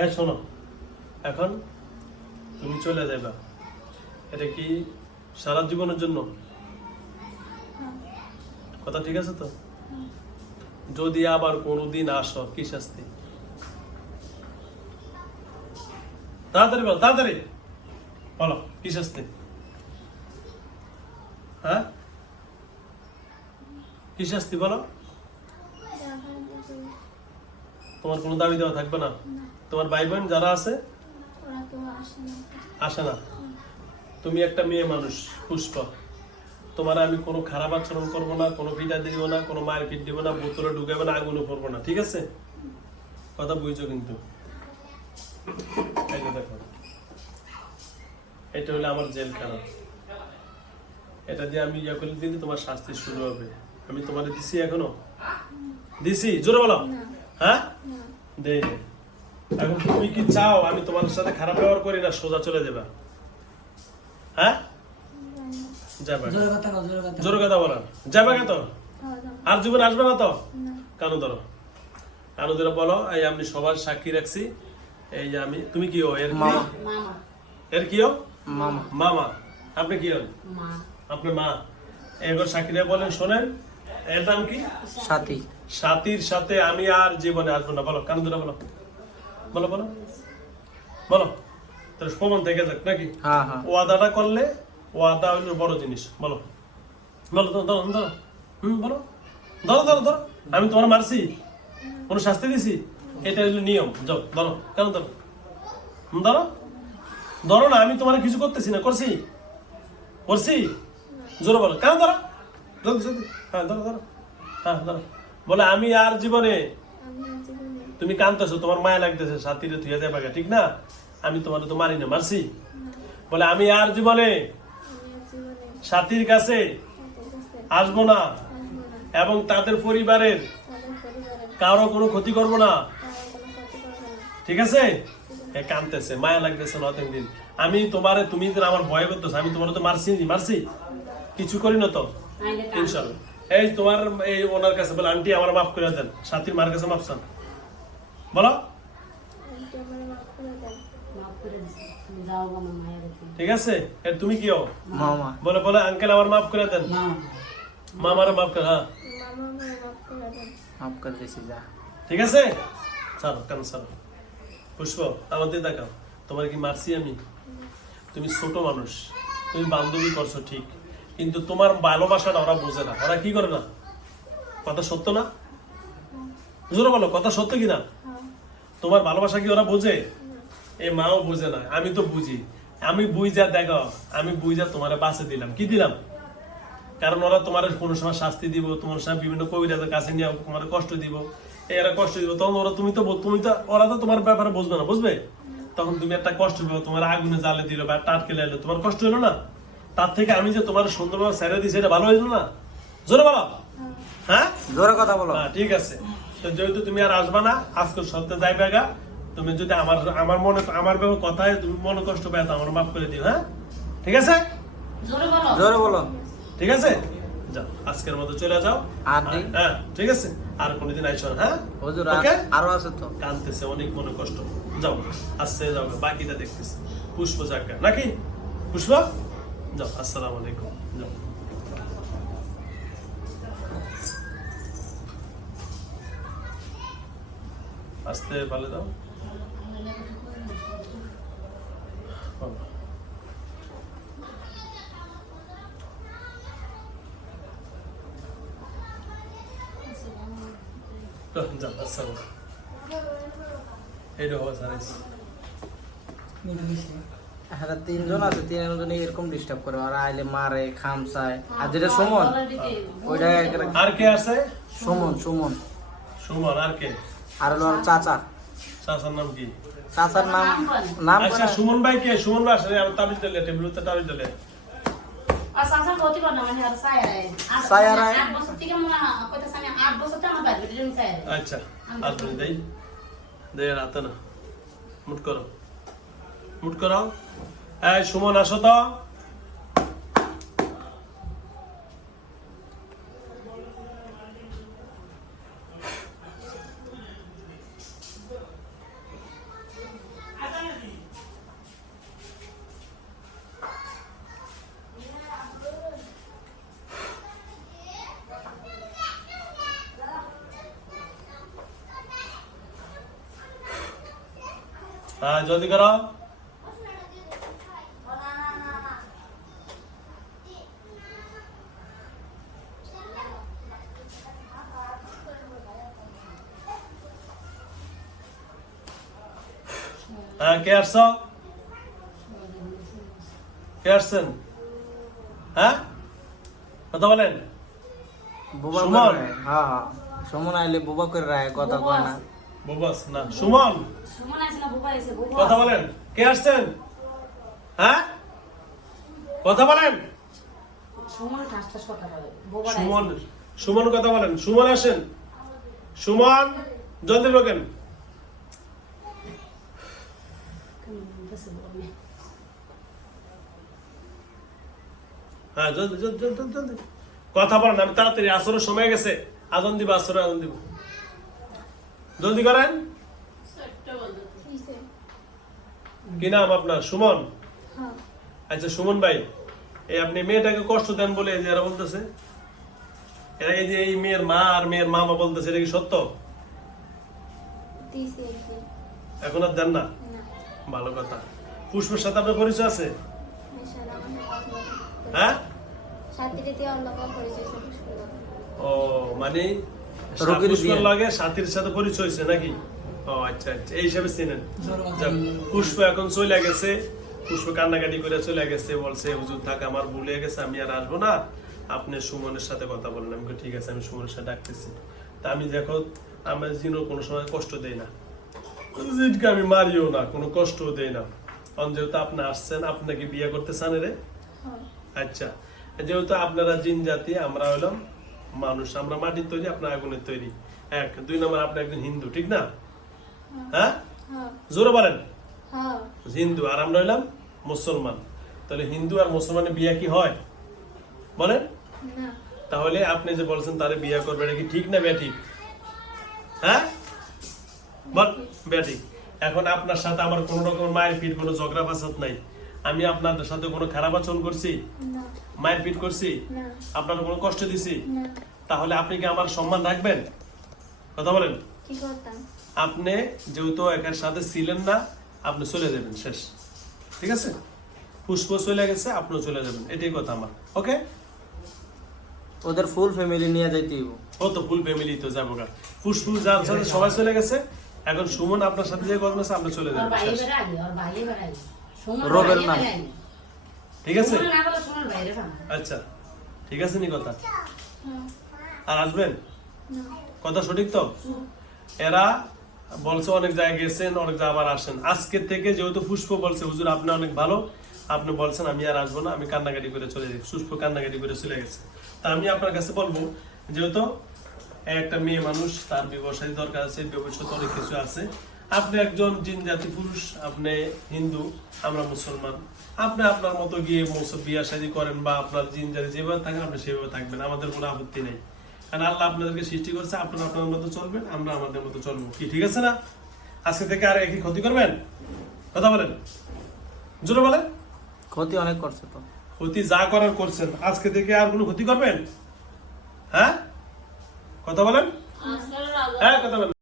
হ্যাঁ শোনো। এখন তুমি চলে যাবা এটা কি সারা জীবনের জন্য? কথা ঠিক আছে তো? যদি আবার কোনোদিন আসো, কি শাস্তি? তাড়াতাড়ি বলো তাড়াতাড়ি। বলো, কি শাস্তি? হ্যাঁ? কি শাস্তি বলো? তোমার কোনো দাবি দেওয়া থাকবে না? তোমার ভাই বোন যারা আছে? আসে না। তুমি একটা মেয়ে মানুষ পুষ্প। তোমার আমি কোনো খারাপ আচরণ করব না কোনো পিঠা দিব না কোনো মায়ের পিঠ দিব না বোতলে ঢুকাবো না আগুনে পড়ব না ঠিক আছে? কথা বুঝছ কিন্তু? দেখো। এটা হলো আমার জেলখানা। এটা দিয়ে আমি ইয়া করে দিলে তোমার শাস্তি শুরু হবে। আমি তোমার দিছি এখনও? দিছি? জোরে বলো। হ্যাঁ? দে। এখন তুমি কি চাও আমি তোমার সাথে খারাপ ব্যবহার করি না সোজা চলে যাবা? হ্যাঁ? যাবে জোরে কথা কও, জোরে কথা জোর কথা বলো। যাবে তো খাওয়া দাওয়া আর জীবন আসবে না তো? কানো ধরো। কানো ধরে বলো এই আমি সবার সাক্ষী রাখছি। এই যে আমি তুমি কি হো এর কি? মামা। এর কি হো মামা। মামা। আপনি কি হন? মা। আপনার মা। এবার সাক্ষীরা বলেন শোনেন। এর নাম কি? সাথী। সাথীর সাথে আমি আর জীবনে আসব না। বলো কানো ধরে বলো। বলো বলো। বলো। তাহলে প্রমাণ থেকে যাক নাকি? হ্যাঁ হ্যাঁ। ওয়াদাটা করলে ওয়াদা হইল বড় জিনিস। বলো। বলো ধরো ধরো ধরো। হুম বলো। ধরো ধরো ধরো। আমি তোমার মারছি। কোনো শাস্তি দিছি? এটা হইল নিয়ম। যাও ধরো কেন ধরো। হুম, ধরো। ধরো না আমি তোমার কিছু করতেছি না করছি। করছি। জোরে বলো কেন ধরো। জলদি জলদি হ্যাঁ ধরো ধরো। হ্যাঁ ধরো। বলে আমি আর জীবনে তুমি কানতেছো তোমার মায়া লাগতেছে সাথীরে থুয়ে দেবা ঠিক না? আমি তোমার তো মারি না মারছি। বলে আমি আর জীবনে সাথীর কাছে আসব না। এবং তাদের পরিবারের কারও কোনো ক্ষতি করব না। না। ঠিক আছে? এ কানতেছে মায়া লাগতেছে নতুন দিন আমি তোমারে তুমি যে আমার ভয় করতেছো আমি তোমার তো মারছি নি, মারছি? কিছু করি না তো? ইনশাল্লাহ এই তোমার এই ওনার কাছে বলে আন্টি আমার মাফ করে দেন। সাথীর মার কাছে মাফ চান। বলো। ঠিক আছে? এর তুমি কি হও? মামা বলে বলে আঙ্কেল আমার মাফ করে দেন। মাফ করে হ্যাঁ। মাফ করে যা। ঠিক আছে? চলো কেন চলো। পুষ্প আমাদের দেখাও তোমার কি মারছি আমি? তুমি ছোট মানুষ। তুমি বান্ধবী করছ ঠিক। কিন্তু তোমার ভালোবাসাটা ওরা বোঝে না। ওরা কি করে না? কথা সত্য না? জোরে বলো, কথা সত্য কি না তোমার ভালোবাসা কি ওরা বোঝে? এই মাও বোঝে না, আমি তো বুঝি। আমি বুঝা দেখো, আমি বুঝা তোমার বাঁচে দিলাম। কি দিলাম? কারণ ওরা তোমার কোনো সময় শাস্তি দিব, তোমার সময় বিভিন্ন কবিরাজের কাছে নিয়ে তোমার কষ্ট দিব। এরা কষ্ট দিব, তখন ওরা তুমি তো তুমি তো ওরা তো তোমার ব্যাপারে বুঝবে না, বুঝবে? তখন তুমি একটা কষ্ট পাবো, তোমার আগুনে জ্বালে দিল বা টাটকে লাইলো তোমার কষ্ট হলো না? তার থেকে আমি যে তোমার সুন্দরভাবে ছেড়ে দিই সেটা ভালো হইল না? জোরে বলো। হ্যাঁ? জোরে কথা বলো। হ্যাঁ, ঠিক আছে। তো যেহেতু তুমি আর আসবা না আজকে সত্যি যাইবে গা তুমি যদি আমার আমার মনে আমার ব্যাপারে কথায় তুমি মনে কষ্ট পাই তো আমার মাফ করে দিও হ্যাঁ? ঠিক আছে? জোরে বলো। জোরে বলো। ঠিক আছে? যাও আজকের মতো চলে যাও। আর হ্যাঁ ঠিক আছে। আর কোনোদিন আইসো না, হ্যাঁ? হুজুর আরও আছে তো। কানতেছে অনেক মনে কষ্ট। যাও আসছে যাও বাকিটা দেখতেছে। পুষ্প জাগা নাকি? পুষ্প? যাও আসসালামু আলাইকুম যাও। আসতে ভালো দাও। যাও আসসালাম এইটা হওয়া সারাইছি হ্যাঁ তিনজন আছে তিনজনে এরকম ডিস্টার্ব করে। আর আইলে মারে খামসায় আর যেটা সুমন ওইটা আর কে আছে? সুমন সুমন। সুমন আর কে? আর হলো চাচা। চাচার নাম কি? চাচার নাম নাম। আচ্ছা সুমন ভাই কে? সুমন ভাই আসলে আমার তাবিজ দিলে টেবিলতে তাবিজ দিলে। মানে মনে হয় আমি আচ্ছা আসবেন দেই। দে রাতে না। মুট করো। मुट करो। सुमन आसो हाँ जल्दी करो। হ্যাঁ কে আসছ? কে আসছেন হ্যাঁ? কথা বলেন। সুমন? হ্যাঁ হ্যাঁ। সুমন আইলে বোবা করে রায় কথা কয় না? বুবাস না সুমন। সুমন আছে না বুবা আছে বুবা কথা বলেন। কে আসছেন হ্যাঁ? কথা বলেন। সুমন ঠাস ঠাস কথা বলে সুমন সুমন কথা বলেন। সুমন আসেন। সুমন জলদি ঢোকেন। হ্যাঁ জলদি জলদি জলদি জলদি, জলদি। কথা বলেন আমি তাড়াতাড়ি আসরের সময় গেছে। আজন দিব আসরে আজন দিব। জলদি করেন। কি নাম আপনার? সুমন? আচ্ছা সুমন ভাই এই আপনি মেয়েটাকে কষ্ট দেন বলে যে এরা বলতেছে। এরা এই যে এই মেয়ের মা আর মেয়ের মামা বলতেছে এটা কি সত্য? এখন আর দেন না? ভালো কথা। পুষ্পের সাথে আপনার পরিচয় আছে? হ্যাঁ? ও মানে রোগীর লাগে সাথীর সাথে পরিচয় হয়েছে নাকি? ও আচ্ছা আচ্ছা এই হিসাবে চিনেন। পুষ্প এখন চলে গেছে পুষ্প কান্নাকাটি করে চলে গেছে বলছে হুজুর থাক আমার ভুলে গেছে আমি আর আসব না। আপনি সুমনের সাথে কথা বলেন। আমি ঠিক আছে আমি সুমনের সাথে ডাকতেছি। তা আমি দেখো আমার জিনো কোনো সময় কষ্ট দেই না। জিনকে আমি মারিও না কোনো কষ্টও দেই না। কারণ যেহেতু আপনি আসছেন আপনাকে বিয়ে করতে চান রে? হ্যাঁ। আচ্ছা যেহেতু আপনারা জিন জাতি আমরা হলাম মানুষ আমরা মাটির তৈরি আপনার আগুনের তৈরি। এক দুই নম্বর আপনি একজন হিন্দু ঠিক না? হ্যাঁ। হ্যাঁ? জোরে বলেন। হ্যাঁ। হিন্দু আর আমরা হইলাম মুসলমান। তাহলে হিন্দু আর মুসলমানের বিয়ে কি হয়? বলেন। তাহলে আপনি যে বলছেন তারে বিয়ে করবে এটা কি ঠিক না ব্যাঠিক হ্যাঁ? বল ব্যাঠিক এখন আপনার সাথে আমার কোন রকম মায়ের পিঠ কোনো ঝগড়া ফাসাদ নাই। আমি আপনাদের সাথে কোনো খারাপ আচরণ করছি? না। মায়ের পিঠ করছি? না। আপনার কোনো কষ্ট দিছি? না। তাহলে আপনি কি আমার সম্মান রাখবেন? কথা বলেন। আপনি যেহেতু একের সাথে ছিলেন না আপনি চলে যাবেন শেষ। ঠিক আছে? পুষ্প চলে গেছে আপনিও চলে যাবেন। এটাই কথা আমার। ওকে? ওদের ফুল ফ্যামিলি নিয়ে যাইতে হইব। ও তো ফুল ফ্যামিলি তো যাব গা। পুষ্প যার সাথে সবাই চলে গেছে এখন সুমন আপনার সাথে যে কথা আছে আপনি চলে যাবেন। রবের নাম। ঠিক আছে। আচ্ছা ঠিক আছে নি কথা? আর আসবেন? কথা সঠিক তো? এরা বলছে অনেক জায়গায় গেছেন অনেক জায়গায় আবার আসেন। আজকে থেকে যেহেতু পুষ্প বলছে হুজুর আপনি অনেক ভালো। আপনি বলছেন আমি আর আসব না আমি কান্নাকাটি করে চলে যাই। পুষ্প কান্নাকাটি করে চলে গেছে। তা আমি আপনার কাছে বলব যেহেতু একটা মেয়ে মানুষ তার ব্যবসায়ী দরকার আছে ব্যবসা অনেক কিছু আছে। আপনি একজন জিন জাতি পুরুষ আপনি হিন্দু আমরা মুসলমান। আপনি আপনার মতো গিয়ে মৌসুম বিয়া শাদী করেন বা আপনার জিন জাতি যেভাবে থাকেন আপনি সেভাবে থাকবেন। আমাদের কোনো আপত্তি নেই। কারণ আল্লাহ আপনাদেরকে সৃষ্টি করছে আপনারা আপনার মতো চলবেন আমরা আমাদের মতো চলবো। কি ঠিক আছে না? আজকে থেকে আর একই ক্ষতি করবেন? কথা বলেন। জোরে বলেন। ক্ষতি অনেক করছে তো। ক্ষতি যা করার করছেন আজকে থেকে আর কোনো ক্ষতি করবেন? হ্যাঁ? কথা বলেন। হ্যাঁ কথা বলেন।